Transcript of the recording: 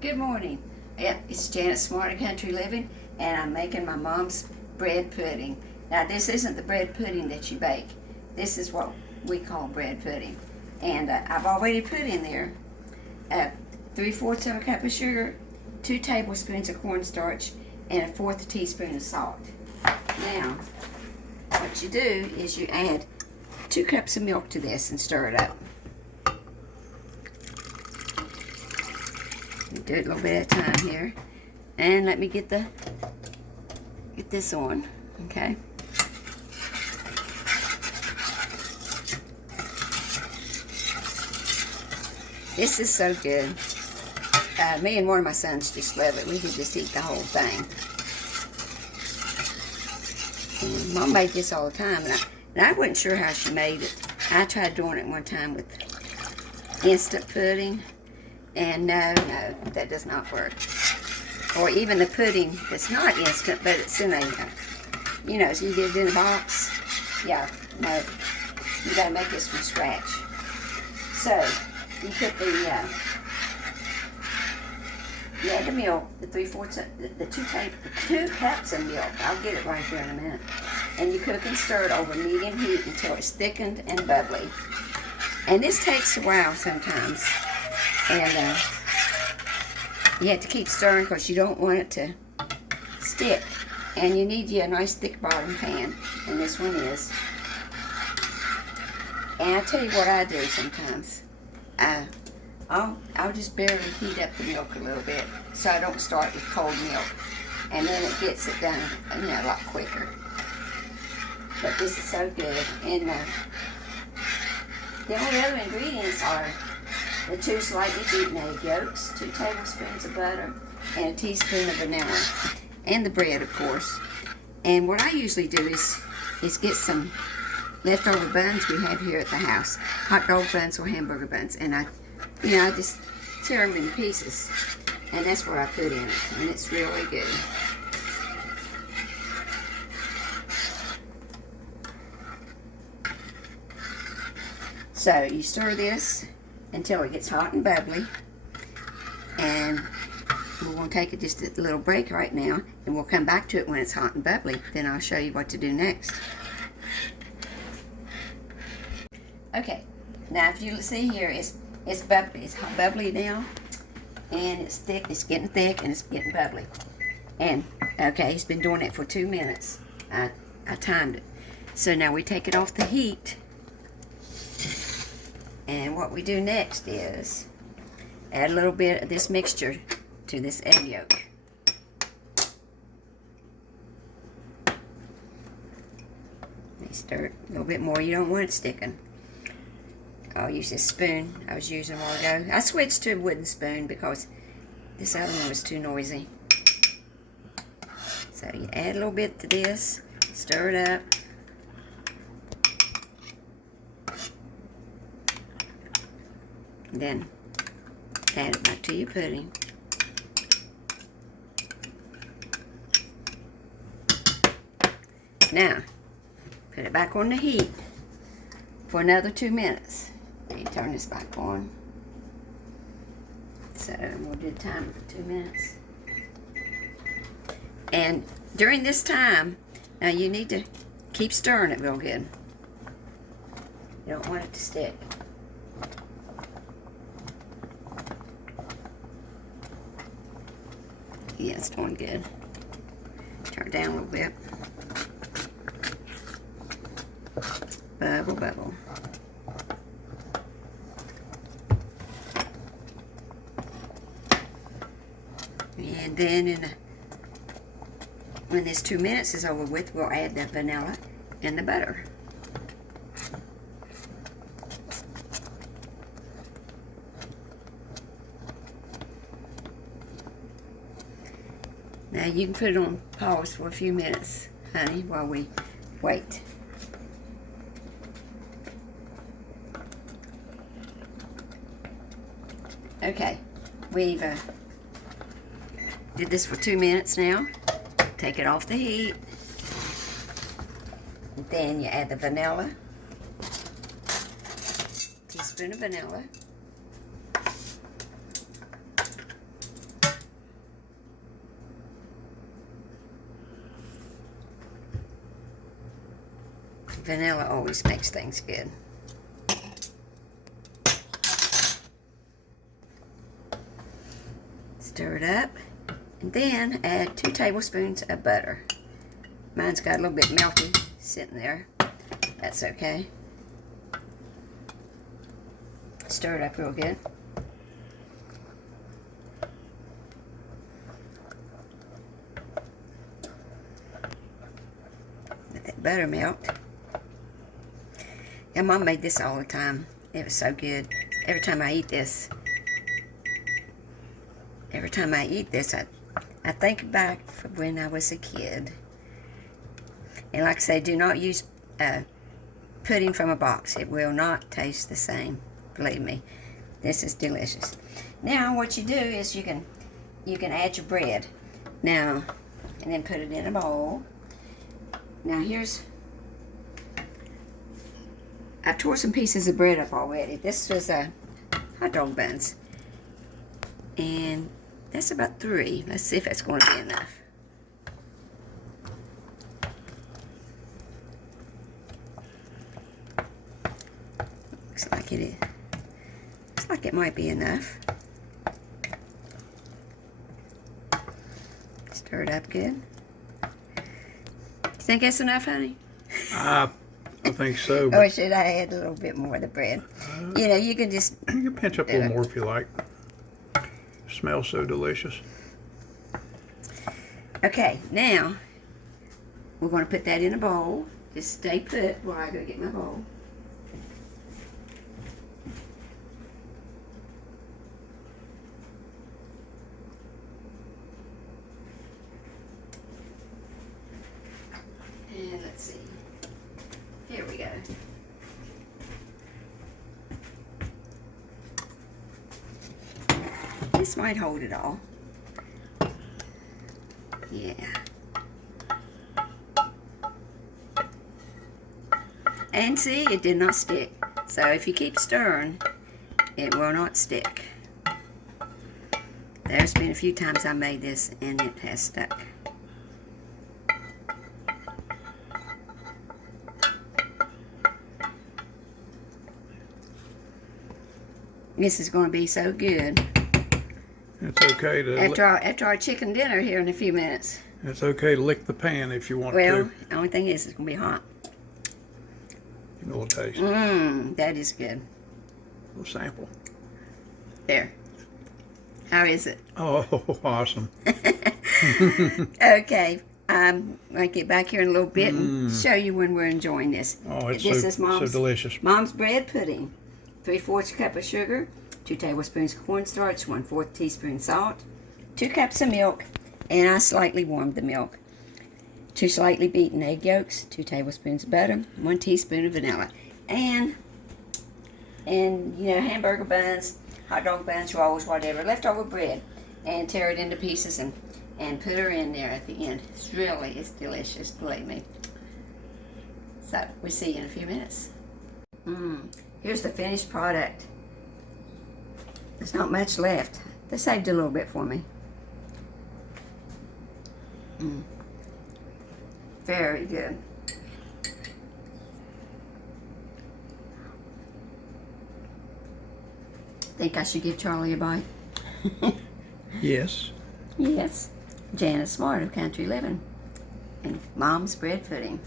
Good morning. Yeah, it's Janet Smarter Country Living, and I'm making my mom's bread pudding. Now, this isn't the bread pudding that you bake. This is what we call bread pudding. And I've already put in there 3/4 of a cup of sugar, 2 tablespoons of cornstarch, and 1/4 teaspoon of salt. Now, what you do is you add 2 cups of milk to this and stir it up. Do it a little bit at a time here, and let me get this on. Okay. This is so good. Me and one of my sons just love it. We could just eat the whole thing. And Mom made this all the time, and I wasn't sure how she made it. I tried doing it one time with instant pudding. And no, that does not work. Or even the pudding that's not instant, but it's in a, so you get it in a box. Yeah, no, you gotta make this from scratch. So, you put you add the milk, the 3/4, the 2 cups of milk. I'll get it right here in a minute. And you cook and stir it over medium heat until it's thickened and bubbly. And this takes a while sometimes. And you have to keep stirring because you don't want it to stick. And you need a nice thick bottom pan, and this one is. And I'll tell you what I do sometimes. I'll just barely heat up the milk a little bit so I don't start with cold milk. And then it gets it done a lot quicker. But this is so good. And the only other ingredients are the 2 slightly beaten egg yolks, 2 tablespoons of butter, and a teaspoon of vanilla, and the bread, of course. And what I usually do is get some leftover buns we have here at the house, hot dog buns or hamburger buns, and I just tear them into pieces, and that's what I put in it, and it's really good. So you stir this until it gets hot and bubbly, and we're going to take it just a little break right now, and we'll come back to it when it's hot and bubbly. Then I'll show you what to do next. Okay, now if you see here, it's bubbly. It's bubbly now, and it's thick. It's getting thick, and it's getting bubbly. And okay, it's been doing it for 2 minutes. I timed it. So now we take it off the heat. And what we do next is add a little bit of this mixture to this egg yolk. Stir it a little bit more. You don't want it sticking. I'll use this spoon I was using a while ago. I switched to a wooden spoon because this other one was too noisy. So you add a little bit to this, stir it up. Then add it back to your pudding. Now, put it back on the heat for another 2 minutes. Let me turn this back on. So we'll do the timer for 2 minutes. And during this time, now you need to keep stirring it real good. You don't want it to stick. Yeah, it's doing good. Turn it down a little bit. Bubble, bubble. And then when this 2 minutes is over with, we'll add the vanilla and the butter. Now you can put it on pause for a few minutes, honey, while we wait. Okay, we've did this for 2 minutes now. Take it off the heat. Then you add the vanilla, teaspoon of vanilla, vanilla always makes things good. Stir it up, and then add 2 tablespoons of butter. Mine's got a little bit melty sitting there. That's okay. Stir it up real good. Let that butter melt. And Mom made this all the time. It was so good. Every time I eat this, I think back from when I was a kid. And like I say, do not use pudding from a box. It will not taste the same. Believe me, this is delicious. Now what you do is you can add your bread now, and then put it in a bowl. Now I've tore some pieces of bread up already. This was hot dog buns, and that's about 3. Let's see if that's going to be enough. Looks like it is. Looks like it might be enough. Stir it up good. You think that's enough, honey? I think so. Or should I add a little bit more of the bread? You know, you can just... You can pinch up a little more if you like. Smells so delicious. Okay, now we're going to put that in a bowl. Just stay put while I go get my bowl. And let's see. Here we go. This might hold it all. Yeah. And see, it did not stick. So if you keep stirring, it will not stick. There's been a few times I made this and it has stuck. This is going to be so good. It's okay to... After our chicken dinner here in a few minutes. It's okay to lick the pan if you want to. Well, the only thing is it's going to be hot. Give me a little taste. That is good. A little sample. There. How is it? Oh, awesome. Okay. I'm going to get back here in a little bit and show you when we're enjoying this. Oh, it's This so, is Mom's, so delicious. Mom's bread pudding. 3/4 cup of sugar, 2 tablespoons cornstarch, 1/4 teaspoon salt, 2 cups of milk, and I slightly warmed the milk. 2 slightly beaten egg yolks, 2 tablespoons of butter, 1 teaspoon of vanilla, and you know, hamburger buns, hot dog buns, rolls, whatever, leftover bread, and tear it into pieces and put her in there at the end. It's delicious, believe me. So we'll see you in a few minutes. Here's the finished product. There's not much left. They saved a little bit for me. Very good. Think I should give Charlie a bite? Yes. Yes. Janice Smart of Country Living and Mom's bread pudding.